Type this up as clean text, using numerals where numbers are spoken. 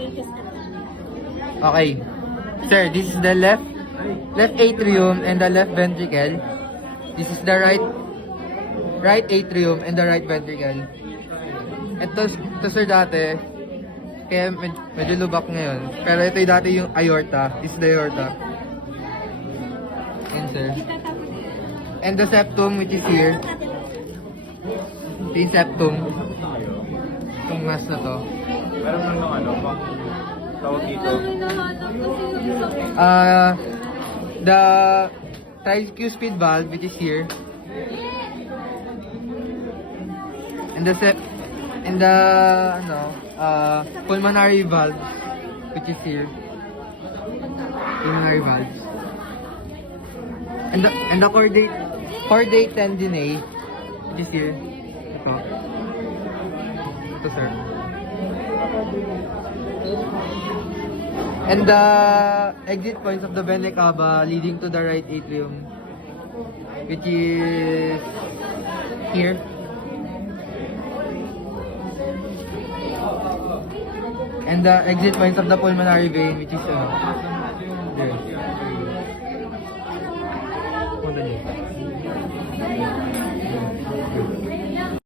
explain his anatomy. Okay. Sir, this is the left atrium and the left ventricle. This is the right atrium and the right ventricle. Ito sir dati, kaya medyo lubak ngayon. Pero ito yung dati yung aorta. This is the aorta. Yan sir. And the septum which is here. Ito yung septum. Itong mass na to. Meron lang ng ano, pang tawag dito. The tricuspid valve which is here. And the pulmonary valve which is here. Pulmonary valves. And the chordate tendineae which is here. Ito. Ito sir. And the exit points of the vena cava leading to the right atrium, which is here. And the exit points of the pulmonary vein, which is there.